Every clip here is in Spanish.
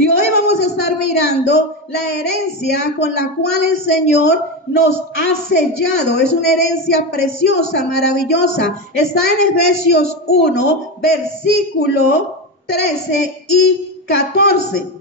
Y hoy vamos a estar mirando la herencia con la cual el Señor nos ha sellado. Es una herencia preciosa, maravillosa. Está en Efesios 1, versículo 13 y 14.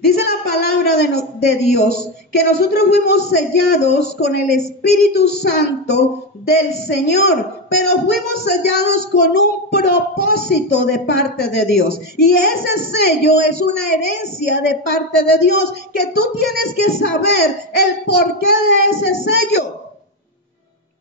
Dice la palabra de Dios que nosotros fuimos sellados con el Espíritu Santo del Señor, pero fuimos sellados con un propósito de parte de Dios. Y ese sello es una herencia de parte de Dios que tú tienes que saber el porqué de ese sello.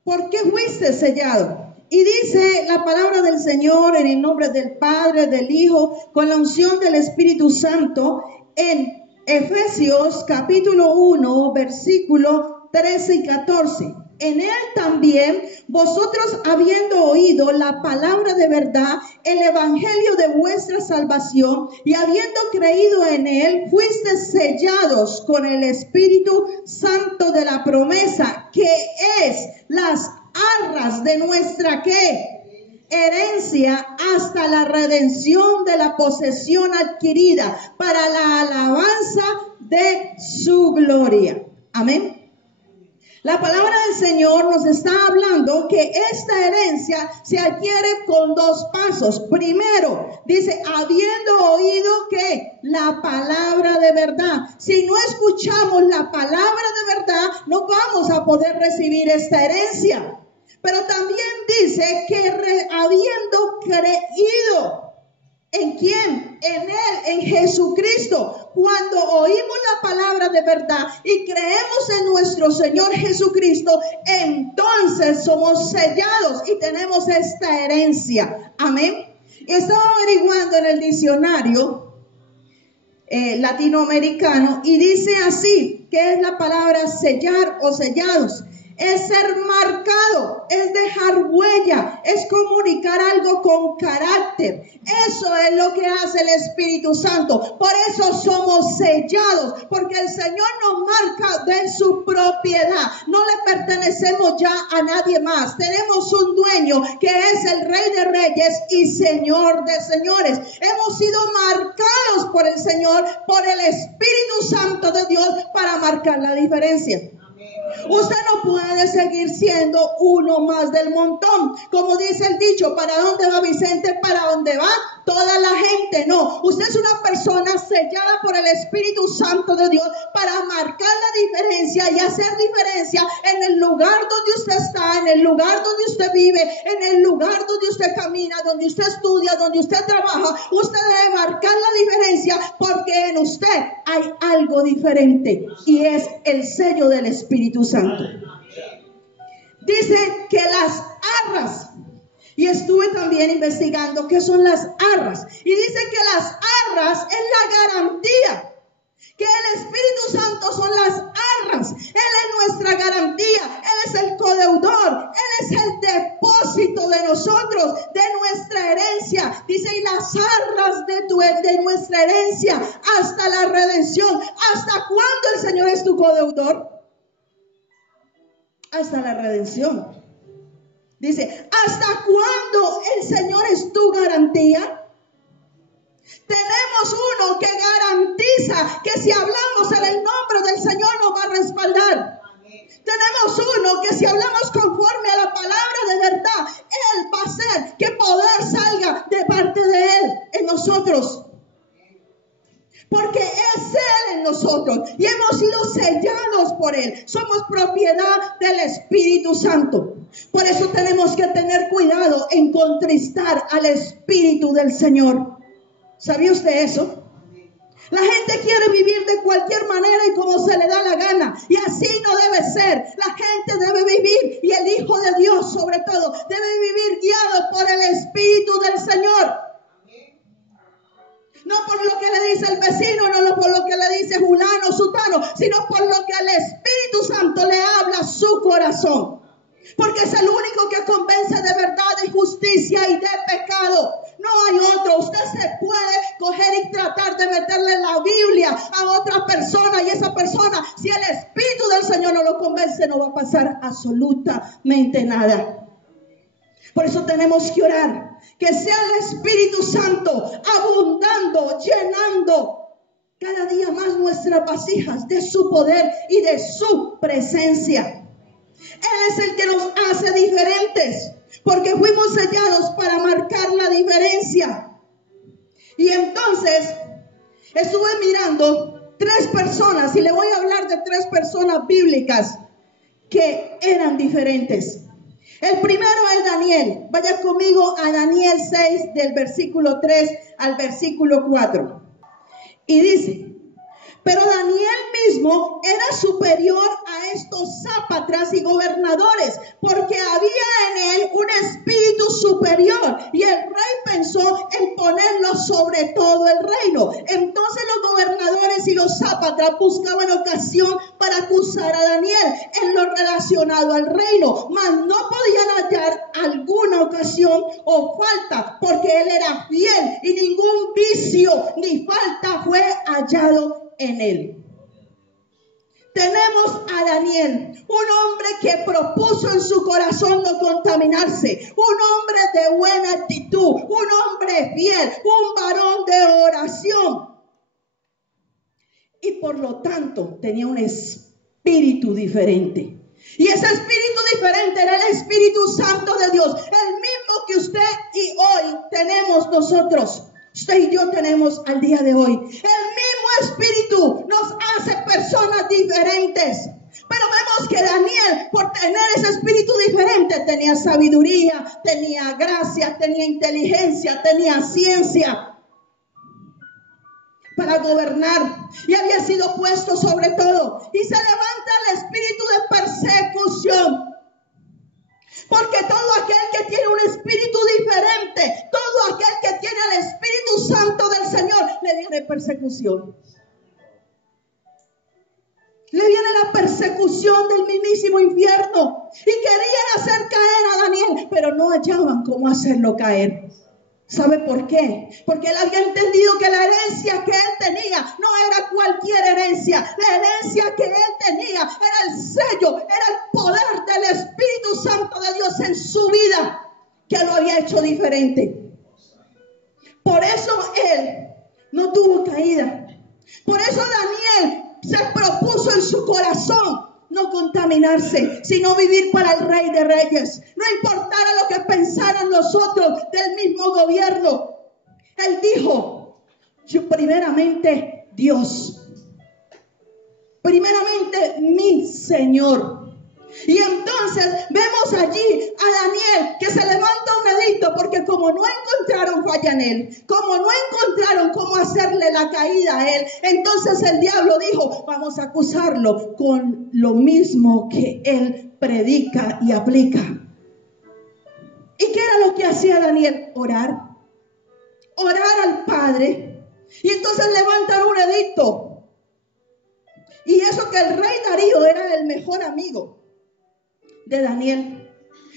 ¿Por qué fuiste sellado? Y dice la palabra del Señor en el nombre del Padre, del Hijo, con la unción del Espíritu Santo, en Efesios capítulo 1, versículo 13 y 14. En él también vosotros, habiendo oído la palabra de verdad, el evangelio de vuestra salvación, y habiendo creído en él, fuisteis sellados con el Espíritu Santo de la promesa, que es las arras de nuestra ¿qué? Herencia, hasta la redención de la posesión adquirida para la alabanza de su gloria. Amén. La palabra del Señor nos está hablando que esta herencia se adquiere con dos pasos. Primero, dice, habiendo oído que la palabra de verdad. Si no escuchamos la palabra de verdad, no vamos a poder recibir esta herencia. Pero también dice que habiendo creído, ¿en quién? En él, en Jesucristo. Cuando oímos la palabra de verdad y creemos en nuestro Señor Jesucristo, entonces somos sellados y tenemos esta herencia. Amén. Y estaba averiguando en el diccionario latinoamericano y dice así, ¿qué es la palabra sellar o sellados? Es ser marcado, es dejar huella, es comunicar algo con carácter. Eso es lo que hace el Espíritu Santo. Por eso somos sellados, porque el Señor nos marca de su propiedad. No le pertenecemos ya a nadie más. Tenemos un dueño que es el Rey de Reyes y Señor de Señores. Hemos sido marcados por el Señor, por el Espíritu Santo de Dios, para marcar la diferencia. Usted no puede seguir siendo uno más del montón. Como dice el dicho, ¿para dónde va Vicente? ¿Para dónde va toda la gente? No, usted es una persona sellada por el Espíritu Santo de Dios para marcar la diferencia y hacer diferencia en el lugar donde usted está, en el lugar donde usted vive, en el lugar donde usted camina, donde usted estudia, donde usted trabaja. Usted debe marcar la diferencia porque en usted hay algo diferente y es el sello del Espíritu Santo. Dice que las arras, y estuve también investigando qué son las arras, y dice que las arras es la garantía, que el Espíritu Santo son las arras. Él es nuestra garantía, Él es el codeudor, Él es el depósito de nosotros, de nuestra herencia. Dice, y las arras de nuestra herencia hasta la redención. ¿Hasta cuándo el Señor es tu codeudor? Hasta la redención. Dice, ¿hasta cuándo el Señor es tu garantía? Tenemos uno que garantiza que si hablamos en el nombre del Señor nos va a respaldar. Tenemos uno que si hablamos conforme a la palabra de verdad, Él va a hacer que poder salga de parte de Él en nosotros. Porque es Él en nosotros y hemos sido sellados por Él. Somos propiedad del Espíritu Santo. Por eso tenemos que tener cuidado en contristar al Espíritu del Señor. ¿Sabía usted eso? La gente quiere vivir de cualquier manera y como se le da la gana. Y así no debe ser. La gente debe vivir, y el Hijo de Dios sobre todo, debe vivir guiado por el Espíritu del Señor. No por lo que le dice el vecino, no por lo que le dice fulano, sutano, sino por lo que el Espíritu Santo le habla a su corazón. Porque es el único que convence de verdad, de justicia y de pecado. No hay otro. Usted se puede coger y tratar de meterle la Biblia a otra persona, y esa persona, si el Espíritu del Señor no lo convence, no va a pasar absolutamente nada. Por eso tenemos que orar, que sea el Espíritu Santo abundante llenando cada día más nuestras vasijas de su poder y de su presencia. Él es el que nos hace diferentes, porque fuimos sellados para marcar la diferencia. Y entonces estuve mirando 3 personas, y le voy a hablar de 3 personas bíblicas que eran diferentes. El primero es Daniel. Vaya conmigo a Daniel 6, del versículo 3 al versículo 4. Y dice: pero Daniel mismo era superior a estos sátrapas y gobernadores, porque había en él un espíritu superior, y el rey pensó en ponerlo sobre todo el reino. Entonces los gobernadores y los sátrapas buscaban ocasión para acusar a Daniel en lo relacionado al reino, mas no podían hallar alguna ocasión o falta, porque él era fiel y ningún vicio ni falta fue hallado en él. Tenemos a Daniel, un hombre que propuso en su corazón no contaminarse, un hombre de buena actitud, un hombre fiel, un varón de oración. Y por lo tanto tenía un espíritu diferente. Y ese espíritu diferente era el Espíritu Santo de Dios, el mismo que usted y hoy tenemos nosotros. Usted y yo tenemos al día de hoy. El mismo espíritu nos hace personas diferentes. Pero vemos que Daniel, por tener ese espíritu diferente, tenía sabiduría, tenía gracia, tenía inteligencia, tenía ciencia para gobernar. Y había sido puesto sobre todo. Y se levanta el espíritu de persecución. Porque todo aquel que tiene un espíritu diferente, todo aquel que tiene el Espíritu Santo del Señor, le viene persecución. Le viene la persecución del mismísimo infierno. Y querían hacer caer a Daniel, pero no hallaban cómo hacerlo caer. ¿Sabe por qué? Porque él había entendido que la herencia que él tenía no era cualquier herencia. La herencia que él tenía era el sello, era el poder del Espíritu Santo de Dios en su vida, que lo había hecho diferente. Por eso él no tuvo caída. Por eso Daniel se propuso en su corazón no contaminarse, sino vivir para el Rey de Reyes. No importara lo que pensaran los otros del mismo gobierno. Él dijo: yo primeramente Dios, primeramente mi Señor. Y entonces vemos allí a Daniel que se levanta un edicto, porque como no encontraron falla en él, como no encontraron cómo hacerle la caída a él, entonces el diablo dijo: vamos a acusarlo con lo mismo que él predica y aplica. ¿Y qué era lo que hacía Daniel? Orar al Padre. Y entonces levantan un edicto. Y eso que el rey Darío era el mejor amigo de Daniel.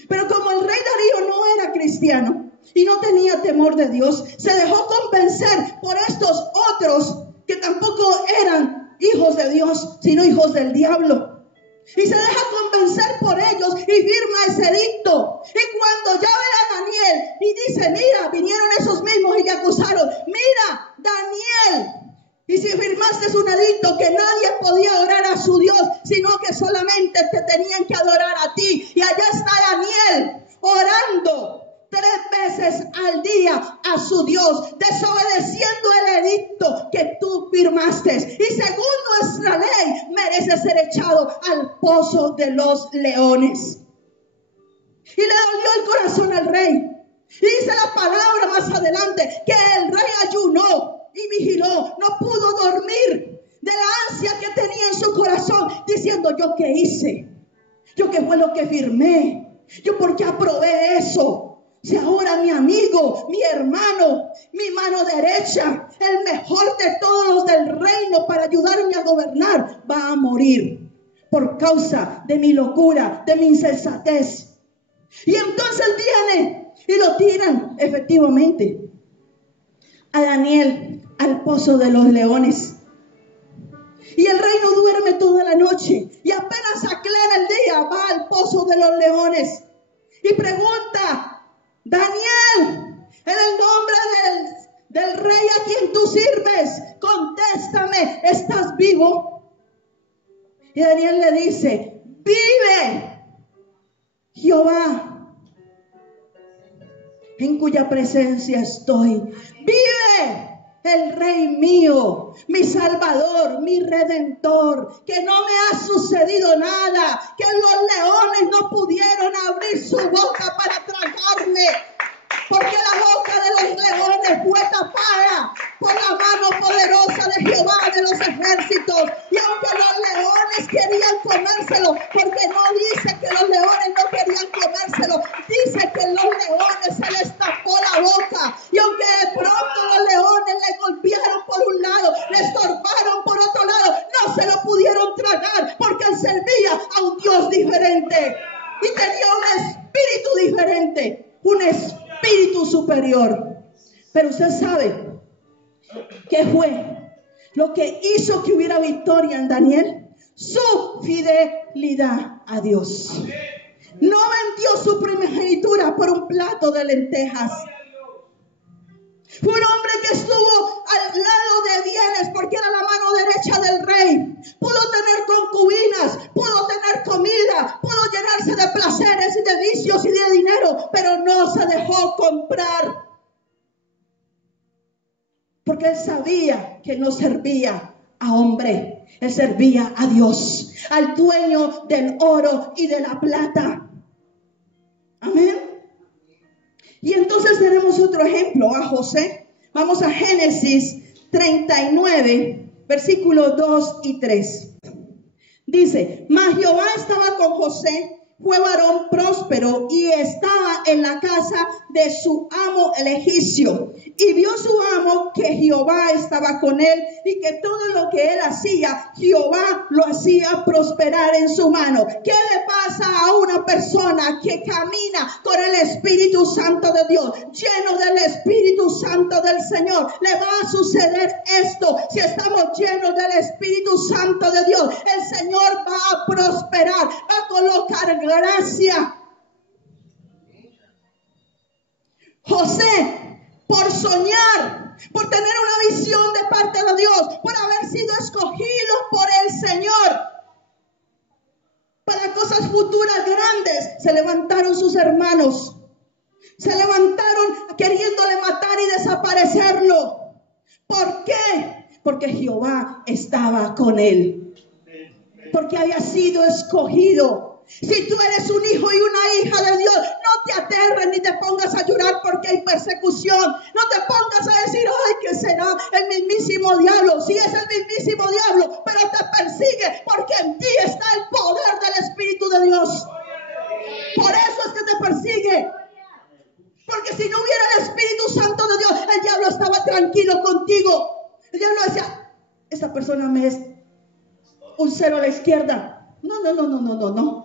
Pero como el rey Darío no era cristiano y no tenía temor de Dios, se dejó convencer por estos otros que tampoco eran hijos de Dios, sino hijos del diablo. Y se deja convencer por ellos y firma ese edicto. Y cuando ya ve a Daniel y dice: mira, vinieron esos mismos y le acusaron. Mira, Daniel, y si firmaste un edicto que nadie podía adorar a su Dios, sino que solamente te tenían que adorar a ti. Y allá está Daniel orando 3 veces al día a su Dios, desobedeciendo el edicto que tú firmaste. Y según nuestra ley, merece ser echado al pozo de los leones. Y le dolió el corazón al rey. Y dice la palabra más adelante que el rey ayunó y vigiló, no pudo dormir de la ansia que tenía en su corazón, diciendo: ¿yo qué hice? ¿Yo qué fue lo que firmé? ¿Yo por qué aprobé eso? Si ahora mi amigo, mi hermano, mi mano derecha, el mejor de todos los del reino para ayudarme a gobernar, va a morir por causa de mi locura, de mi insensatez. Y entonces viene y lo tiran efectivamente a Daniel al pozo de los leones. Y el rey no duerme toda la noche, y apenas aclara el día va al pozo de los leones y pregunta: Daniel, en el nombre del rey a quien tú sirves, pregúntame, ¿estás vivo? Y Daniel le dice, vive Jehová, en cuya presencia estoy. Vive el Rey mío, mi Salvador, mi Redentor, que no me ha sucedido nada, que los leones no pudieron abrir su boca para tragarme, porque la boca de los leones fue tapada por la mano poderosa de Jehová de los ejércitos. Y aunque los leones querían comérselo, porque no dice que los leones no querían comérselo, dice que los leones se les tapó la boca. Y aunque de pronto los leones le golpearon por un lado, le estorbaron por otro lado, no se lo pudieron tragar, porque él servía a un Dios diferente y tenía un espíritu diferente, un espíritu superior. Pero usted sabe qué fue lo que hizo que hubiera victoria en Daniel. Su fidelidad a Dios. No vendió su primogenitura por un plato de lentejas. Fue un hombre que estuvo al lado de bienes porque era la mano derecha del rey. Pudo tener concubinas, pudo tener comida, pudo llenarse de placeres y de vicios y de dinero, pero no se dejó comprar. Porque él sabía que no servía a hombre, él servía a Dios, al dueño del oro y de la plata. Amén. Y entonces tenemos otro ejemplo, a José. Vamos a Génesis 39, versículos 2 y 3. Dice, mas Jehová estaba con José, fue varón próspero y estaba en la casa de su amo el egipcio. Y vio su amo que Jehová estaba con él y que todo lo que él hacía, Jehová lo hacía prosperar en su mano. ¿Qué le pasa a una persona que camina con el Espíritu Santo de Dios, lleno del Espíritu Santo del Señor? Le va a suceder esto. Si estamos llenos del Espíritu Santo de Dios, el Señor va a prosperar, va a colocar gracia. José, por soñar, por tener una visión de parte de Dios, por haber sido escogido por el Señor para cosas futuras grandes, se levantaron sus hermanos, se levantaron queriéndole matar y desaparecerlo. ¿Por qué? Porque Jehová estaba con él, porque había sido escogido. Si tú eres un hijo y una hija de Dios, no te aterres ni te pongas a llorar porque hay persecución. No te pongas a decir, ay, ¿qué será? El mismísimo diablo. Sí, es el mismísimo diablo, pero te persigue porque en ti está el poder del Espíritu de Dios. Por eso es que te persigue. Porque si no hubiera el Espíritu Santo de Dios, el diablo estaba tranquilo contigo. El diablo decía, esta persona me es un cero a la izquierda. No.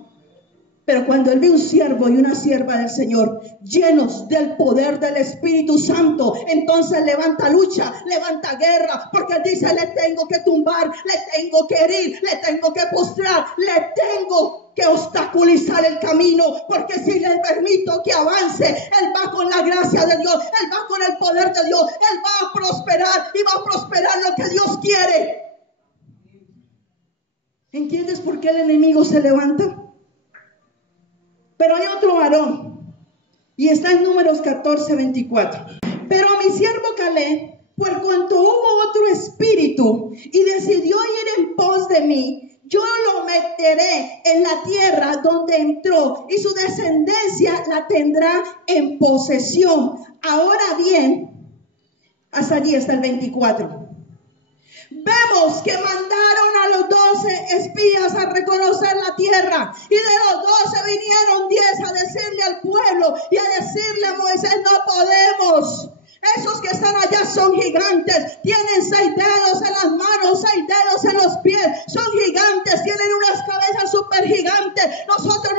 Pero cuando él ve un siervo y una sierva del Señor llenos del poder del Espíritu Santo, entonces levanta lucha, levanta guerra, porque él dice, le tengo que tumbar, le tengo que herir, le tengo que postrar, le tengo que obstaculizar el camino, porque si le permito que avance, él va con la gracia de Dios, él va con el poder de Dios, él va a prosperar y va a prosperar lo que Dios quiere. ¿Entiendes por qué el enemigo se levanta? Pero hay otro varón, y está en Números 14:24. Pero a mi siervo Caleb, por cuanto hubo otro espíritu, y decidió ir en pos de mí, yo lo meteré en la tierra donde entró, y su descendencia la tendrá en posesión. Ahora bien, hasta allí está el 24. Vemos que mandaron a los 12 espías a reconocer la tierra, y de los 12 vinieron 10 a decirle al pueblo y a decirle a Moisés, no podemos. Esos que están allá son gigantes, tienen 6 dedos en las manos, 6 dedos en los pies, son gigantes, tienen unas cabezas súper gigantes. Nosotros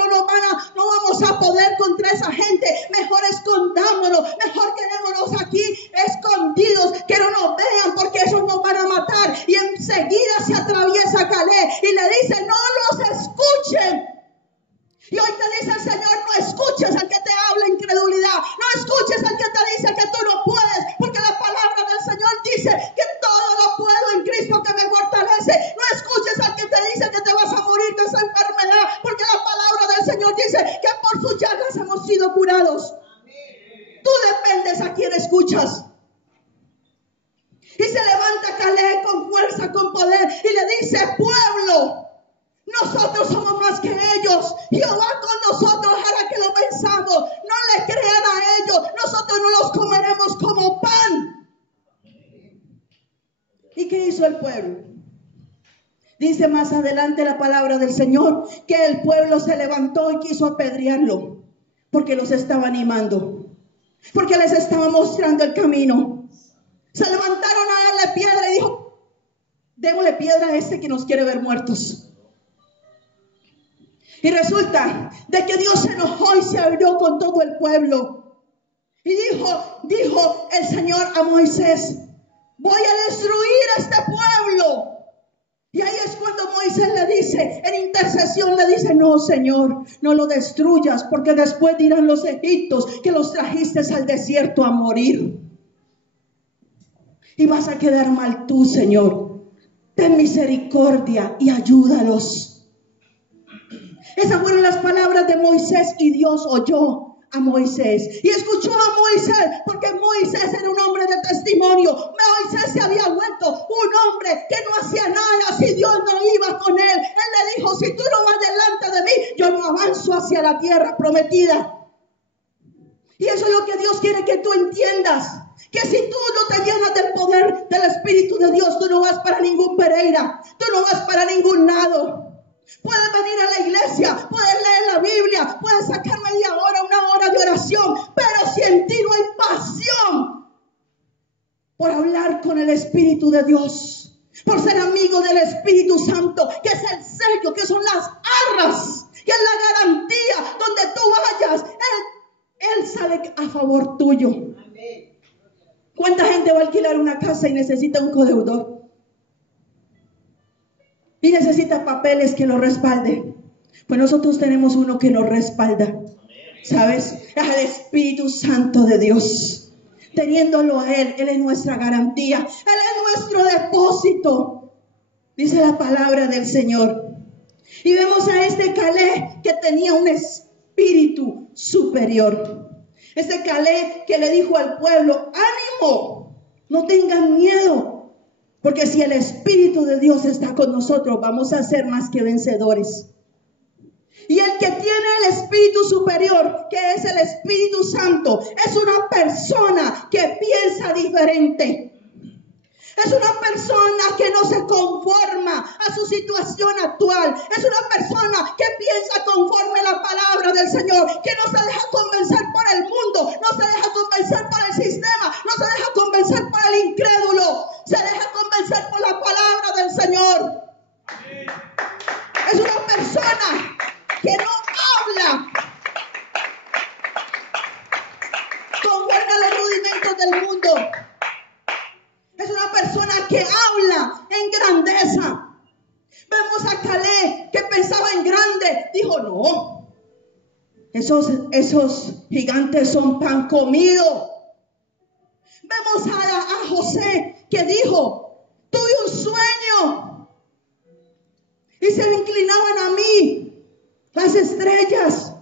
no vamos a poder contra esa gente. Mejor escondámonos, mejor quedémonos aquí escondidos, que no nos vean, porque esos nos van a matar. Y enseguida se atraviesa Caleb y le dice, no los escuchen. Y hoy te dice el Señor, no escuches al que te habla incredulidad, no escuches al que te dice que tú no puedes, porque la palabra del Señor dice que todo lo puedo en Cristo que me luchas. Y se levanta Caleb con fuerza, con poder, y le dice: pueblo, nosotros somos más que ellos. Jehová con nosotros hará que lo venzamos. No le crean a ellos. Nosotros no los comeremos como pan. ¿Y qué hizo el pueblo? Dice más adelante la palabra del Señor que el pueblo se levantó y quiso apedrearlo, porque los estaba animando, porque les estaba mostrando el camino. Se levantaron a darle piedra y dijo: démosle piedra a este que nos quiere ver muertos. Y resulta de que Dios se enojó y se abrió con todo el pueblo. Y dijo el Señor a Moisés: voy a destruir a este pueblo. Y ahí es cuando Moisés le dice, en intercesión le dice: no, Señor, no lo destruyas, porque después dirán los egipcios que los trajiste al desierto a morir. Y vas a quedar mal tú, Señor. Ten misericordia y ayúdalos. Esas fueron las palabras de Moisés, y Dios oyó a Moisés y escuchó a Moisés, porque Moisés era un hombre de testimonio. Moisés se había vuelto un hombre que no hacía nada si Dios no iba con él. Él le dijo: si tú no vas delante de mí, yo no avanzo hacia la tierra prometida. Y eso es lo que Dios quiere que tú entiendas, que si tú no te llenas del poder del Espíritu de Dios, tú no vas para ningún Pereira, tú no vas para ningún lado. Puedes venir a la iglesia, puedes leer la Biblia, puedes sacar media hora, una hora de oración, pero si en ti no hay pasión por hablar con el Espíritu de Dios, por ser amigo del Espíritu Santo, que es el sello, que son las arras, que es la garantía, donde tú vayas, Él sale a favor tuyo. ¿Cuánta gente va a alquilar una casa y necesita un codeudor? Y necesita papeles que lo respalden. Pues nosotros tenemos uno que nos respalda. ¿Sabes? Es el Espíritu Santo de Dios. Teniéndolo a Él es nuestra garantía. Él es nuestro depósito. Dice la palabra del Señor. Y vemos a este Caleb que tenía un espíritu superior. Este Caleb que le dijo al pueblo: ánimo, no tengan miedo. Porque si el Espíritu de Dios está con nosotros, vamos a ser más que vencedores. Y el que tiene el Espíritu superior, que es el Espíritu Santo, es una persona que piensa diferente. Es una persona que no se conforma a su situación actual. Es una persona que piensa conforme a la palabra del Señor, que no se deja convencer por el mundo, no se deja convencer por el sistema, no se deja convencer por el incrédulo, se deja convencer por la palabra del Señor. Es una persona que no habla conforme a los rudimentos del mundo. Es una persona que habla en grandeza. Vemos a Caleb que pensaba en grande. Dijo: no, esos gigantes son pan comido. Vemos a José que dijo: tuve un sueño y se inclinaban a mí las estrellas.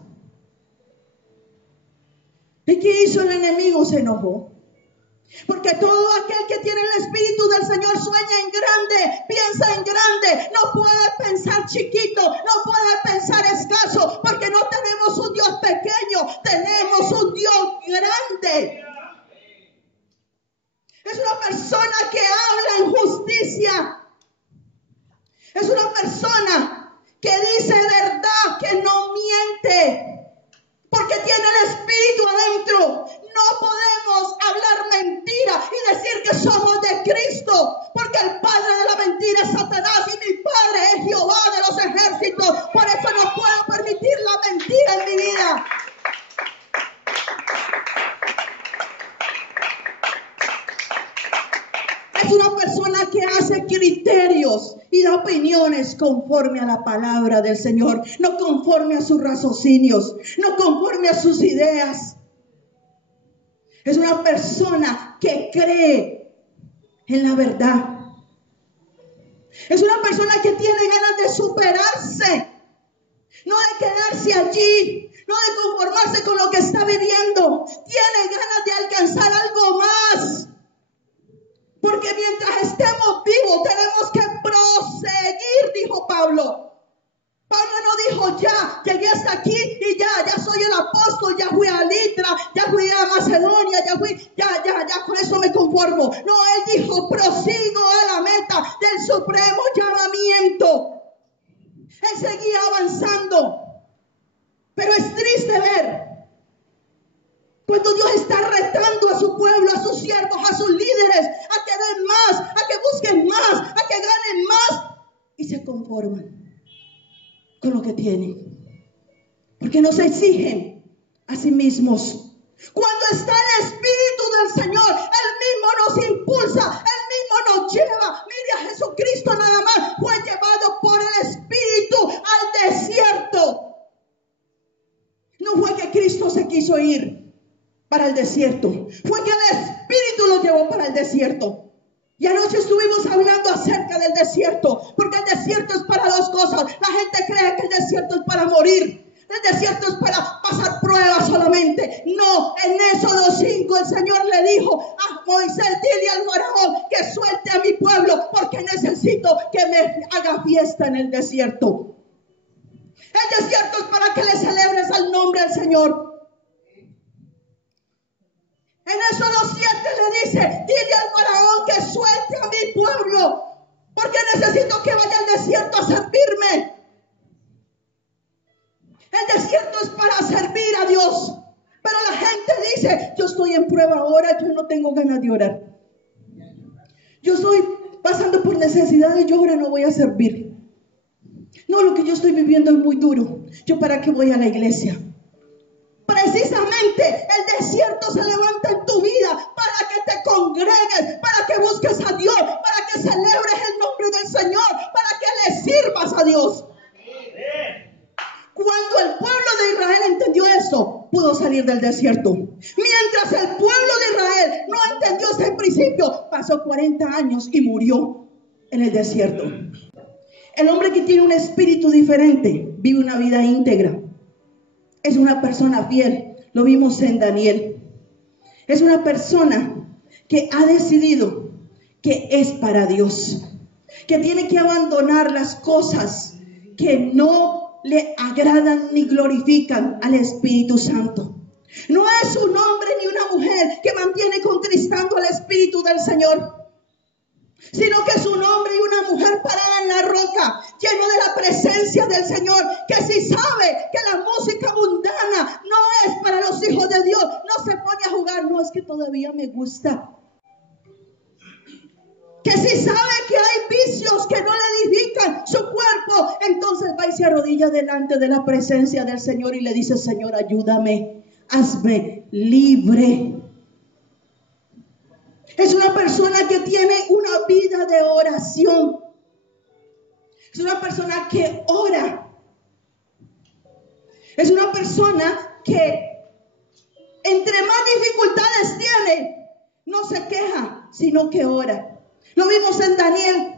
¿Y qué hizo el enemigo? Se enojó. Porque todo aquel que tiene el Espíritu del Señor sueña en grande, piensa en grande, no puede pensar chiquito, no puede pensar escaso, porque no tenemos un Dios pequeño, tenemos un Dios grande. Es una persona que habla en justicia, es una persona que dice verdad, que no miente, porque tiene el Espíritu adentro. No podemos hablar mentira y decir que somos de Cristo, porque el padre de la mentira es Satanás y mi padre es Jehová de los ejércitos. Por eso no puedo permitir la mentira en mi vida. Es una persona que hace criterios y da opiniones conforme a la palabra del Señor, no conforme a sus raciocinios, no conforme a sus ideas. Es una persona que cree en la verdad. Es una persona que tiene ganas de superarse, no de quedarse allí, no de conformarse con lo que está viviendo. Tiene ganas de alcanzar algo más. Porque mientras estemos vivos tenemos que proseguir, dijo Pablo. Pablo no dijo ya, llegué hasta aquí y ya soy el apóstol, ya fui a Litra, ya fui a Macedonia, ya con eso me conformo. No, él dijo, prosigo a la meta del supremo llamamiento. Él seguía avanzando. Pero es triste ver cuando Dios está retando a su pueblo, a sus siervos, a sus líderes, a que den más, a que busquen más, a que ganen más y se conforman con lo que tienen, porque nos exigen a sí mismos. Cuando está el Espíritu del Señor, Él mismo nos impulsa, Él mismo nos lleva. Mire, a Jesucristo nada más fue llevado por el Espíritu al desierto. No fue que Cristo se quiso ir para el desierto, fue que el Espíritu lo llevó para el desierto. Y anoche estuvimos hablando acerca del desierto, porque el desierto es para dos cosas. La gente cree que el desierto es para morir. El desierto es para pasar pruebas solamente. No, en Éxodo 5 el Señor le dijo a Moisés, dile al faraón que suelte a mi pueblo, porque necesito que me haga fiesta en el desierto. El desierto es para que le celebres al nombre del Señor. En Éxodo 7 le dice, dile al faraón que suelte a mi pueblo, porque necesito que vaya al desierto a servirme. El desierto es para servir a Dios. Pero la gente dice, yo estoy en prueba ahora, yo no tengo ganas de orar. Yo estoy pasando por necesidades, yo ahora no voy a servir. No, lo que yo estoy viviendo es muy duro. ¿Yo para qué voy a la iglesia? Precisamente el desierto se levanta en tu vida para que te congregues, para que busques a Dios, para que celebres el nombre del Señor, para que le sirvas a Dios. Cuando el pueblo de Israel entendió eso, pudo salir del desierto. Mientras el pueblo de Israel no entendió ese principio, pasó 40 años y murió en el desierto. El hombre que tiene un espíritu diferente vive una vida íntegra. Es una persona fiel. Lo vimos en Daniel. Es una persona que ha decidido que es para Dios, que tiene que abandonar las cosas que no le agradan ni glorifican al Espíritu Santo. No es un hombre ni una mujer que mantiene contristando al Espíritu del Señor, sino que es un hombre y una mujer parada en la roca, lleno de la presencia del Señor, que si sabe que la música mundana no es para los hijos de Dios, no se pone a jugar, no es que todavía me gusta. Que si sabe que hay vicios que no le edifican su cuerpo, entonces va y se arrodilla delante de la presencia del Señor y le dice, Señor, ayúdame, hazme libre. Es una persona que tiene una vida de oración. Es una persona que ora. Es una persona que entre más dificultades tiene, no se queja, sino que ora. Lo vimos en Daniel.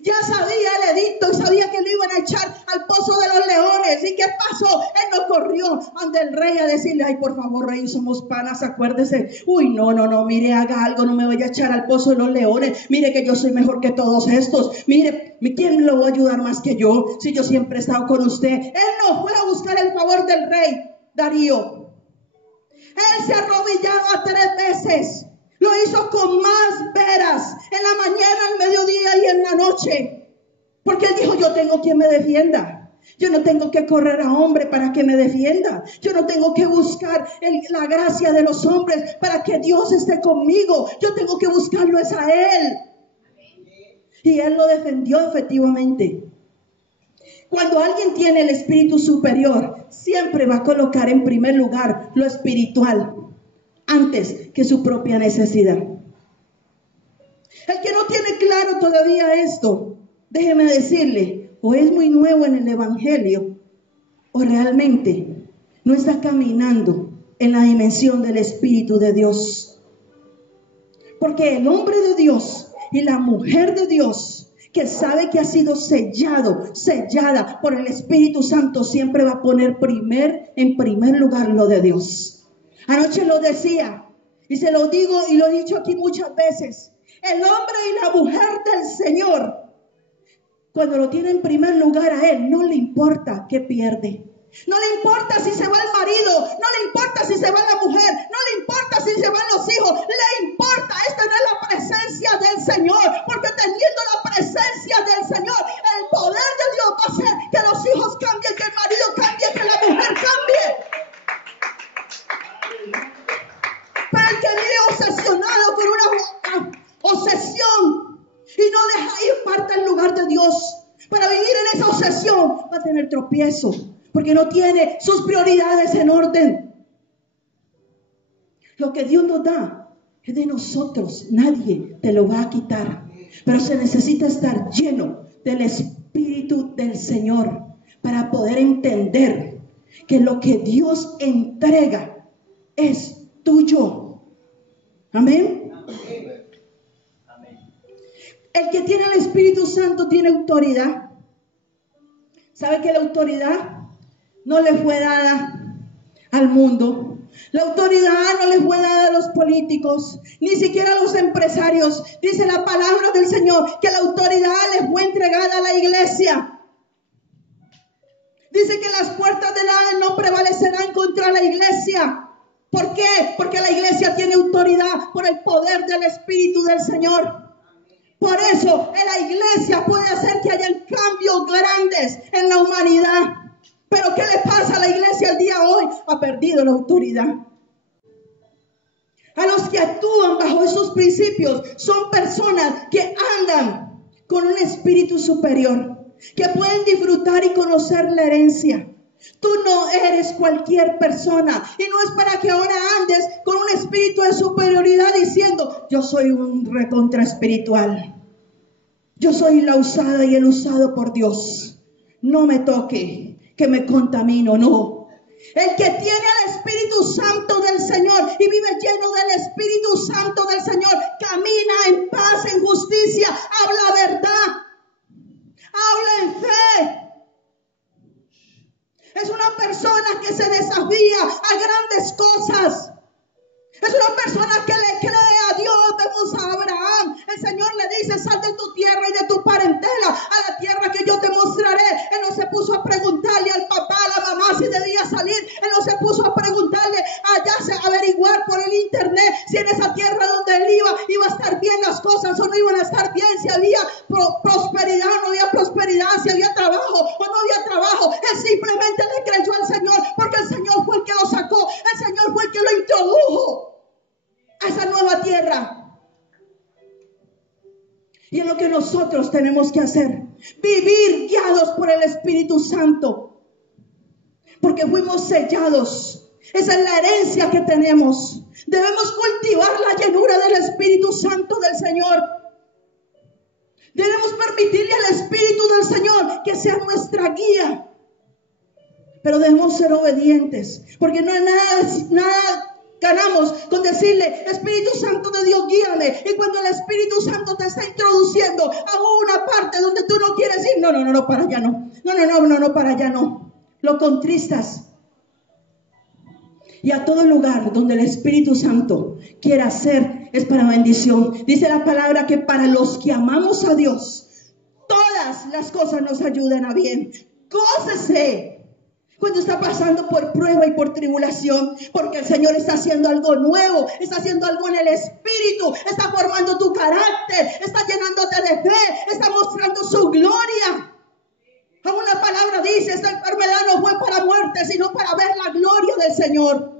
Ya sabía el edicto y sabía que lo iban a echar al pozo de los leones. ¿Y qué pasó? Él no corrió ante el rey a decirle, ay, por favor, rey, somos panas, acuérdese. Uy, no, mire, haga algo, no me vaya a echar al pozo de los leones. Mire que yo soy mejor que todos estos. Mire, ¿quién lo va a ayudar más que yo? Si yo siempre he estado con usted. Él no fue a buscar el favor del rey Darío. Él se arrodillaba 3 veces. Lo hizo con más veras, en la mañana, al mediodía y en la noche. Porque él dijo, yo tengo quien me defienda. Yo no tengo que correr a hombre para que me defienda. Yo no tengo que buscar la gracia de los hombres para que Dios esté conmigo. Yo tengo que buscarlo es a Él. Y Él lo defendió efectivamente. Cuando alguien tiene el espíritu superior, siempre va a colocar en primer lugar lo espiritual antes que su propia necesidad. El que no tiene claro todavía esto, déjeme decirle, o es muy nuevo en el evangelio, o realmente no está caminando en la dimensión del Espíritu de Dios. Porque el hombre de Dios y la mujer de Dios que sabe que ha sido sellada por el Espíritu Santo, siempre va a poner en primer lugar lo de Dios. Anoche lo decía, y se lo digo y lo he dicho aquí muchas veces. El hombre y la mujer del Señor, cuando lo tiene en primer lugar a Él, no le importa qué pierde. No le importa si se va el marido, no le importa si se va la mujer, no le importa si se van los hijos, le importa es tener la presencia del Señor, porque teniendo la presencia del Señor, el poder de Dios va a hacer que los hijos cambien, que el marido cambie, que la mujer cambie. Pero el que vive obsesionado con una obsesión y no deja ir parte del lugar de Dios para vivir en esa obsesión, va a tener tropiezo. Porque no tiene sus prioridades en orden. Lo que Dios nos da es de nosotros. Nadie te lo va a quitar. Pero se necesita estar lleno del Espíritu del Señor para poder entender que lo que Dios entrega es tuyo. Amén. El que tiene el Espíritu Santo tiene autoridad. ¿Sabe que la autoridad no le fue dada al mundo? La autoridad no le fue dada a los políticos, ni siquiera a los empresarios. Dice la palabra del Señor que la autoridad le fue entregada a la iglesia. Dice que las puertas del Hades no prevalecerán contra la iglesia. ¿Por qué? Porque la iglesia tiene autoridad por el poder del Espíritu del Señor. Por eso en la iglesia puede hacer que haya cambios grandes en la humanidad. Pero ¿qué le pasa a la iglesia el día de hoy? Ha perdido la autoridad. A los que actúan bajo esos principios son personas que andan con un espíritu superior, que pueden disfrutar y conocer la herencia. Tú no eres cualquier persona, y no es para que ahora andes con un espíritu de superioridad diciendo: yo soy un recontra espiritual, yo soy la usada y el usado por Dios, no me toque, que me contamino. No. El que tiene el Espíritu Santo del Señor y vive lleno del Espíritu Santo del Señor, camina en paz, en justicia, habla verdad, habla en fe. Es una persona que se desafía a grandes cosas. Es una persona que le cree a Dios. Vemos a Abraham. El Señor le dice: sal de tu tierra y de tu parentela a la tierra que yo te mostraré. Él no se puso a preguntarle al papá, a la mamá si debía salir. Él no se puso a preguntarle allá, a averiguar por el internet si en esa tierra donde él iba a estar bien las cosas o no iban a estar bien, si había prosperidad o no había prosperidad, si había trabajo o no había trabajo. Él simplemente le creyó al Señor, porque el Señor fue el que lo sacó, el Señor fue el que lo introdujo a esa nueva tierra. Y es lo que nosotros tenemos que hacer: vivir guiados por el Espíritu Santo, porque fuimos sellados. Esa es la herencia que tenemos. Debemos cultivar la llenura del Espíritu Santo del Señor. Debemos permitirle al Espíritu del Señor que sea nuestra guía, pero debemos ser obedientes, porque no hay nada ganamos con decirle: Espíritu Santo de Dios, guíame. Y cuando el Espíritu Santo te está introduciendo a una parte donde tú no quieres ir, no, para allá no. No, para allá no. Lo contristas. Y a todo lugar donde el Espíritu Santo quiera hacer es para bendición. Dice la palabra que para los que amamos a Dios, todas las cosas nos ayudan a bien. Gócese cuando está pasando por prueba y por tribulación, porque el Señor está haciendo algo nuevo, está haciendo algo en el Espíritu, está formando tu carácter, está llenándote de fe, está mostrando su gloria. Aún la palabra dice: esta enfermedad no fue para muerte, sino para ver la gloria del Señor.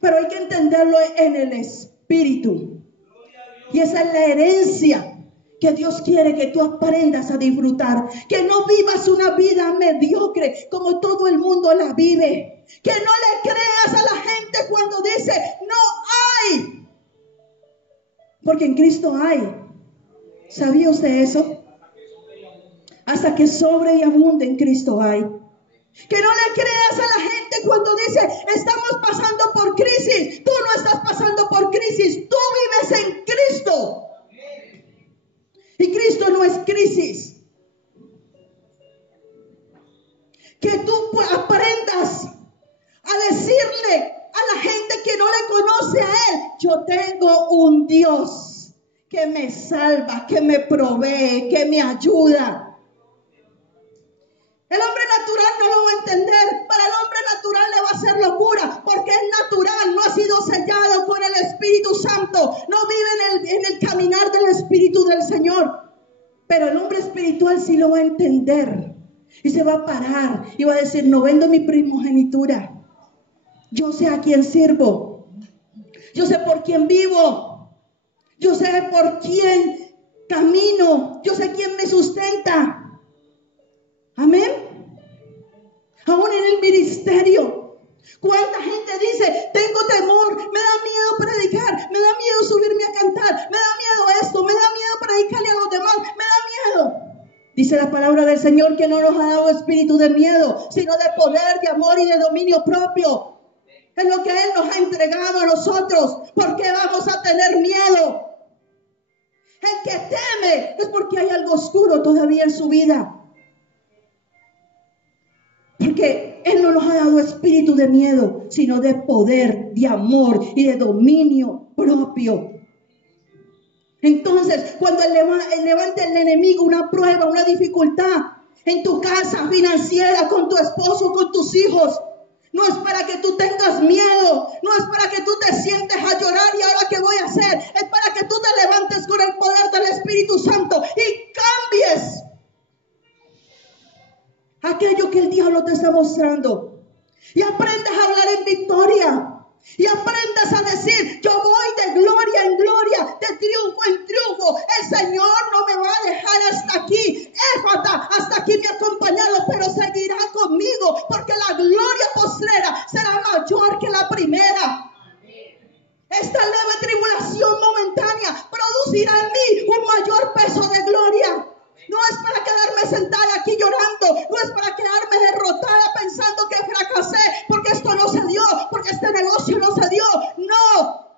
Pero hay que entenderlo en el Espíritu. Y esa es la herencia que Dios quiere que tú aprendas a disfrutar. Que no vivas una vida mediocre como todo el mundo la vive. Que no le creas a la gente cuando dice: no hay. Porque en Cristo hay. ¿Sabía usted eso? Hasta que sobre y abunde en Cristo hay. Que no le creas a la gente cuando dice: estamos pasando por crisis. Tú no estás pasando por crisis. Tú vives en Cristo. Y Cristo no es crisis. Que tú aprendas a decirle a la gente que no le conoce a Él: yo tengo un Dios que me salva, que me provee, que me ayuda. El hombre natural no lo va a entender. Para el hombre natural le va a hacer locura, porque es natural, no ha sido sellado con el Espíritu Santo, no vive en el caminar del Espíritu del Señor. Pero el hombre espiritual sí lo va a entender y se va a parar y va a decir: no vendo mi primogenitura. Yo sé a quién sirvo, yo sé por quién vivo, yo sé por quién camino, yo sé quién me sustenta. Amén. Aún en el ministerio, ¿cuánta gente dice: tengo temor, me da miedo predicar, me da miedo subirme a cantar, me da miedo esto, me da miedo predicarle a los demás, me da miedo? Dice la palabra del Señor que no nos ha dado espíritu de miedo, sino de poder, de amor y de dominio propio. Es lo que Él nos ha entregado a nosotros. ¿Por qué vamos a tener miedo? El que teme es porque hay algo oscuro todavía en su vida. Porque Él no nos ha dado espíritu de miedo, sino de poder, de amor y de dominio propio. Entonces, cuando levante el enemigo una prueba, una dificultad en tu casa financiera, con tu esposo, con tus hijos, no es para que tú tengas miedo, no es para que tú te sientes a llorar y ahora qué voy a hacer, es para que tú te levantes con el poder del Espíritu Santo y cambies aquello que el diablo te está mostrando, y aprendas a hablar en victoria, y aprendas a decir: yo voy de gloria en gloria, de triunfo en triunfo. El Señor no me va a dejar hasta aquí, Éfata, hasta aquí me ha acompañado, pero seguirá conmigo, porque la gloria postrera será mayor que la primera. Esta leve tribulación momentánea producirá en mí un mayor peso de gloria. No es para quedarme sentada aquí llorando, no es para quedarme derrotada pensando que fracasé porque esto no se dio, porque este negocio no se dio. No,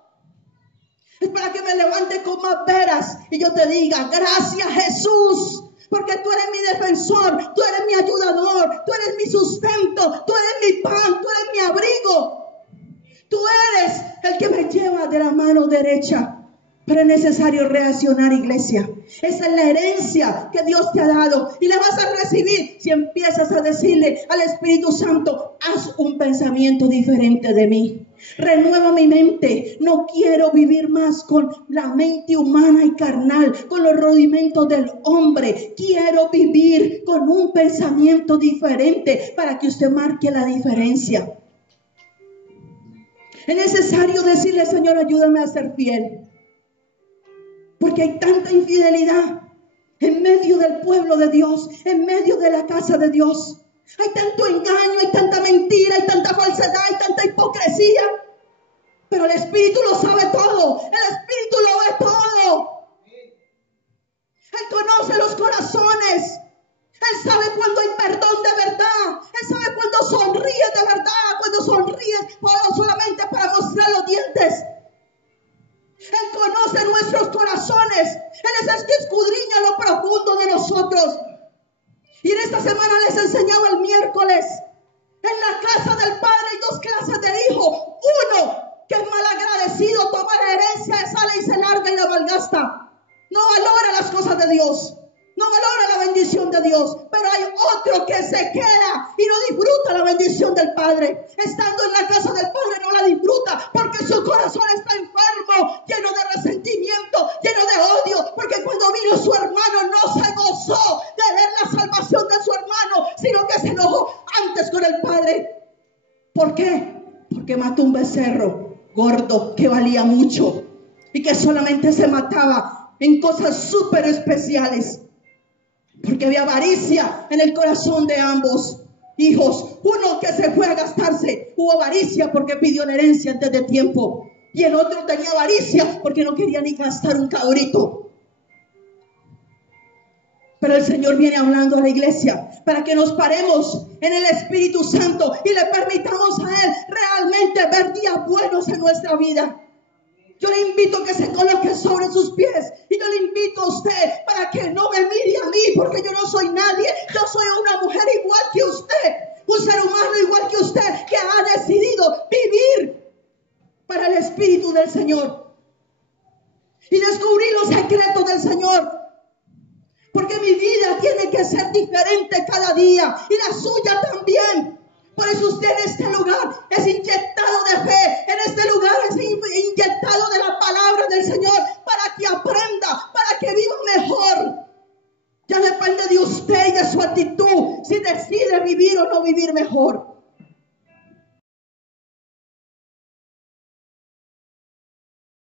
es para que me levante con más veras y yo te diga: gracias, Jesús, porque tú eres mi defensor, tú eres mi ayudador, tú eres mi sustento, tú eres mi pan, tú eres mi abrigo, tú eres el que me lleva de la mano derecha. Pero es necesario reaccionar, iglesia. Esa es la herencia que Dios te ha dado y la vas a recibir si empiezas a decirle al Espíritu Santo: haz un pensamiento diferente de mí. Renueva mi mente. No quiero vivir más con la mente humana y carnal, con los rudimentos del hombre. Quiero vivir con un pensamiento diferente para que usted marque la diferencia. Es necesario decirle: Señor, ayúdame a ser fiel. Porque hay tanta infidelidad en medio del pueblo de Dios, en medio de la casa de Dios. Hay tanto engaño, hay tanta mentira, hay tanta falsedad, hay tanta hipocresía. Pero el Espíritu lo sabe todo. El Espíritu lo ve todo. Él conoce los corazones. Él sabe cuando hay perdón de verdad. Él sabe cuando sonríes de verdad, cuando sonríes solamente para mostrar los dientes. Él conoce nuestros corazones. Él es el que escudriña lo profundo de nosotros. Y en esta semana les enseñaba el miércoles: en la casa del Padre hay dos clases de hijos. Uno que es malagradecido, toma la herencia, sale y se larga y la malgasta. No valora las cosas de Dios, no valora la bendición de Dios. Pero hay otro que se queda y no disfruta la bendición del Padre. Estando en la casa del Padre no la disfruta, porque su corazón está enfermo, lleno de resentimiento, lleno de odio. Porque cuando vino su hermano no se gozó de ver la salvación de su hermano, sino que se enojó antes con el Padre. ¿Por qué? Porque mató un becerro gordo que valía mucho y que solamente se mataba en cosas súper especiales. Porque había avaricia en el corazón de ambos hijos. Uno que se fue a gastarse, hubo avaricia porque pidió la herencia antes de tiempo. Y el otro tenía avaricia porque no quería ni gastar un cabrito. Pero el Señor viene hablando a la iglesia para que nos paremos en el Espíritu Santo y le permitamos a Él realmente ver días buenos en nuestra vida. Yo le invito a que se coloque sobre sus pies. Y yo le invito a usted para que no me mire a mí, porque yo no soy nadie. Yo soy una mujer igual que usted. Un ser humano igual que usted, que ha decidido vivir para el Espíritu del Señor. Y descubrir los secretos del Señor. Porque mi vida tiene que ser diferente cada día. Y la suya también. Por eso usted en este lugar es inyectado de fe. En este lugar es inyectado de la palabra del Señor. Para que aprenda, para que viva mejor. Ya depende de usted y de su actitud. Si decide vivir o no vivir mejor.